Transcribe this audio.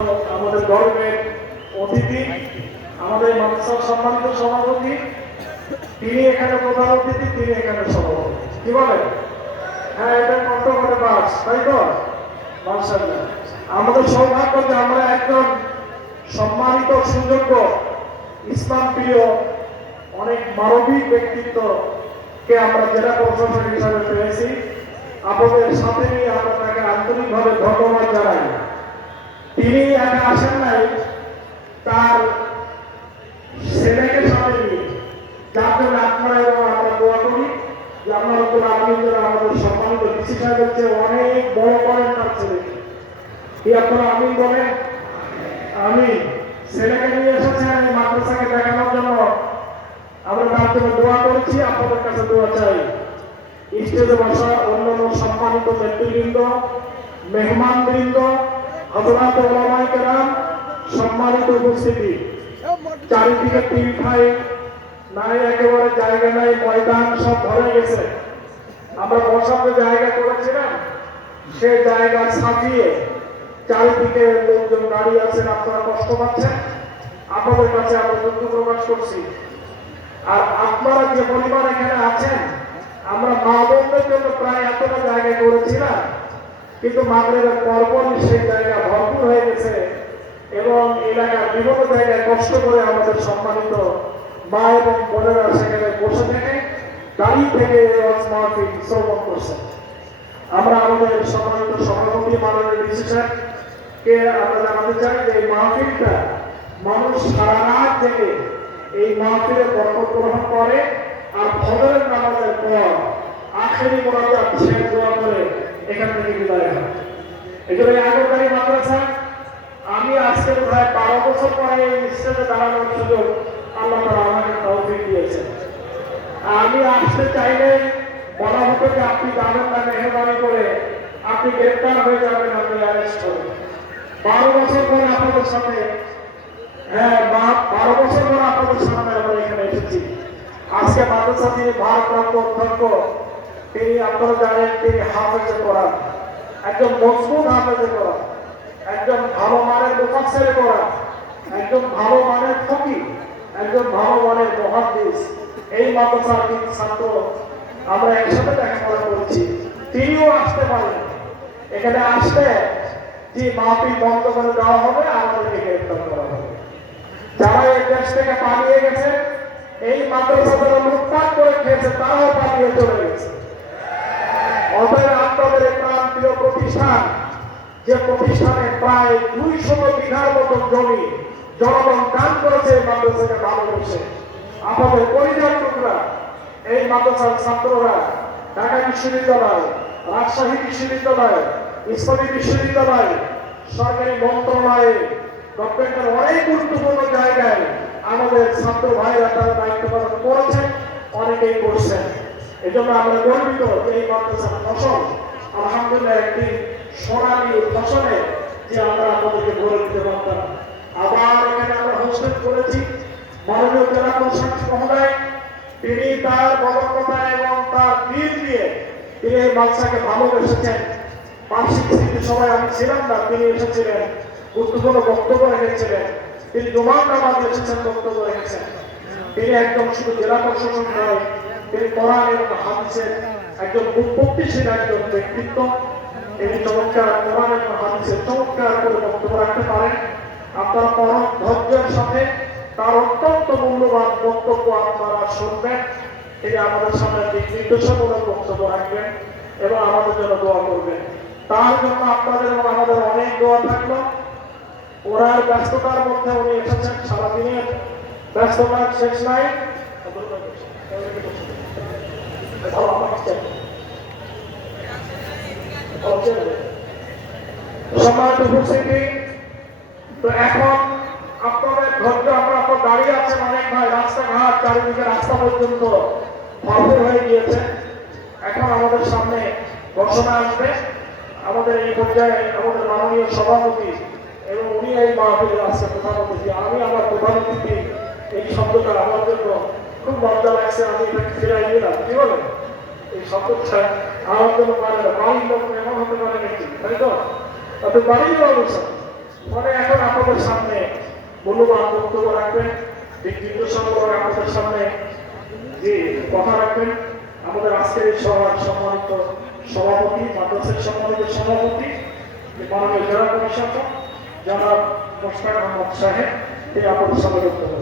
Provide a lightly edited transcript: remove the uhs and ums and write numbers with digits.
আমাদের গর্বের অতিথি, আমাদের মাদ্রাসার সম্মানিত সভাপতি, তিনি এখানে প্রধান অতিথি, তিনি এখানে সভাপতি। কি বলেন? হ্যাঁ, এটা কন্ট্রোভার্সি বাস, তাই তো? মাশাআল্লাহ। আমাদের সৌভাগ্য যে আমরা একজন সম্মানিত সুযোগ্য ইসলাম প্রিয় অনেক মানবিক ব্যক্তিত্বকে আমরা জেলা প্রশাসক হিসাবে পেয়েছি। আপনাদের সাথে নিয়ে আমরা তাকে আন্তরিকভাবে ধন্যবাদ জানাই। তিনি একা আসেন নাই, তার ছেলেকে সাথে নিয়ে, যার জন্য আপনারা এবং আমরা দোয়া করি যে আমরা আমাদের সম্মানিত ডিসি সাহেবের চেয়ে অনেক বড় করেন তার ছেলেকে। কি আপনারা আমিন বলেন? আমি ছেলেকে নিয়ে এসেছেন এই মাদ্রাসাকে দেখানোর জন্য, আমরা তার জন্য দোয়া করেছি। আপনাদের কাছে দোয়া চাই। স্টেজে বসা অন্যান্য সম্মানিত নেতৃবৃন্দ, মেহমানবৃন্দ, হযরত ওলামায়ে কেরাম, সম্মানিত উপস্থিতি, চারিদিকে টিভিখাই নাই, একেবারে জায়গা নাই, ময়দান সব ভরে গেছে। আমরা বসার যে জায়গা করেছিলাম সে জায়গা ছাপিয়ে চারিদিকে লোকজন দাঁড়িয়ে আছেন, আপনারা কষ্ট পাচ্ছেন। আপনাদের কাছে আমরা দুঃখ প্রকাশ করছি। আর আপনারা যে পরিবার এখানে আছেন, আমরা মা বোনদের জন্য প্রায় এতটা জায়গা করেছিলাম, কিন্তু মাগরিবের পরপরই সেই জায়গা ভরপুর হয়ে গেছে এবং এলাকার বিভিন্ন জায়গায় কষ্ট করে আমাদের সম্মানিত মা এবং বোনেরা সেখানে বসে থেকে দাঁড়িয়ে থেকে মাহফিল শ্রবণ করছেন। আমরা আমাদের সম্মানিত সভাপতি মাননীয় ডিসি সাহেবকে আমরা জানাতে চাই যে এই মাহফিলটা মানুষ সারা রাত জেগে এই মাহফিলে বরকত গ্রহণ করে আর ফজরের নামাজের পর আখেরি মোনাজাত শেষ দোয়া করে এখান থেকে বিদায় হয়। এই জন্য আগরকারী মাদ্রাসা আমি আজকে প্রায় 12 বছর পরে এই স্টেজে দাঁড়ানোর সুযোগ আল্লাহ তাআলা আমাকে তৌফিক দিয়েছেন। আমি আসতে চাইলে বলা হতো যে আপনি যাবেন না, মেহরবানি করে আপনি গ্রেপ্তার হয়ে যাবেন, আপনি অ্যারেস্ট হবেন। 12 বছর পরে আপনাদের সাথে, হ্যাঁ 12 বছর পরে আপনাদের সামনে আমরা এখানে এসেছি। আজকে মাদ্রাসা তিনি ভারপ্রাপ্ত অধ্যক্ষ, তিনি আপনারা জানেন তিনি হাফেজে কোরআন, একজন মজবুত হাফেজে কোরআন, একজন ভালো মানের মুফাসসিরে কোরআন, একজন ভালো মানের ফকিহ, একজন ভালো মানের মুহাদ্দিস। এই মাদ্রাসার তিন ছাত্র আমরা একসাথে লেখাপড়া করছি, তিনিও আসতে পারেন। এখানে আসলে যে মাহফিল বন্ধ করে দেওয়া হবে, আমাদেরকে গ্রেফতার করা হবে। যারা এই দেশ থেকে পালিয়ে গেছে, এই মাদ্রাসা যারা লুটপাট করে খেয়েছে, তারাও পালিয়ে চলে গেছে। অতএব আপনাদের প্রান্তীয় প্রতিষ্ঠান, যে প্রতিষ্ঠানে প্রায় 200 বিঘার মতন জমি জনগণ দান করেছে এই মাদ্রাসাকে ভালোবেসে, আপনাদের পরিবার টুকরা এই মাদ্রাসার ছাত্ররা ঢাকা বিশ্ববিদ্যালয়, রাজশাহী বিশ্ববিদ্যালয়, ইসলামী বিশ্ববিদ্যালয়, সরকারি মন্ত্রণালয়ে, গভর্নমেন্টের অনেক গুরুত্বপূর্ণ জায়গায় আমাদের ছাত্র ভাইরা তারা দায়িত্ব পালন করেছেন, অনেকেই করছেন। এই জন্য আমরা গর্বিত এই মাদ্রাসার ফসল আলহামদুলিল্লাহ একটি সোনালী ফসলে যে আমরা আপনাদেরকে গড়ে দিতে পারতাম। আবার এখানে আমরা হোস্টেল করেছি। মাননীয় জেলা প্রশাসক মহোদয় তিনি তার বদলতা এবং তার দিল দিয়ে তিনি এই মাদ্রাসাকে ভালোবেসেছেন। বার্ষিক স্মৃতি সভায় আমি ছিলাম না, তিনি এসেছিলেন, গুরুত্বপূর্ণ বক্তব্য রেখেছিলেন, তিনি জুমার নামাজে এসেছেন, বক্তব্য রেখেছেন। তিনি একদম শুধু জেলা প্রশাসক নয়, তিনি কোরআন এবং হাদিসের একজন উৎপত্তিশীল একজন ব্যক্তিত্ব। তিনি চমৎকার কোরআন এবং হাদিসের চমৎকার করে বক্তব্য রাখতে পারেন। আপনারা পরম ধৈর্যের সাথে তার অত্যন্ত মূল্যবান বক্তব্য আপনারা শুনবেন। তিনি আমাদের সামনে দিক নির্দেশনামূলক বক্তব্য রাখবেন এবং আমাদের জন্য দোয়া করবেন। তার জন্য আপনাদের এবং আমাদের অনেক দোয়া থাকলো। ওনার ব্যস্ততার মধ্যে উনি এসেছেন, সারাদিনের ব্যস্ততার শেষ নাই। সম্মানিত উপস্থিতি, তো এখন আপনাদের ধৈর্য, আমরা দাঁড়িয়ে আছেন অনেক ভাই, রাস্তাঘাট চারিদিকে রাস্তা পর্যন্ত ভরপুর হয়ে গিয়েছে। এখন আমাদের সামনে ঘোষণা আসবে। আমাদের এই পর্যায়ে আমাদের মাননীয় সভাপতি এবং উনি এই মাহফিলের আজকে প্রধান অতিথি। আমি আমার প্রধান অতিথি এই শব্দটা আমার জন্য খুব লজ্জা লাগছে, আমি এটাকে ফিরাই দিলাম। কি বলেন? এই শব্দটা আমার জন্য মানে না, বাড়ির লোক এমন হতে পারে নাকি, তাই তো? তাতে বাড়ির মানুষ পরে এখন আপনাদের সামনে মূল্যবান বক্তব্য রাখবেন, ব্যক্তিত্ব সম্পর্কে আপনাদের সামনে যে কথা রাখবেন আমাদের আজকের এই সভার সম্মানিত সভাপতি, মাদ্রাসার সম্মানিত সভাপতি মাননীয় জেলা পরিষদ জনাব মোশতাক আহমদ সাহেব, এই আপনাদের সামনে বক্তব্য।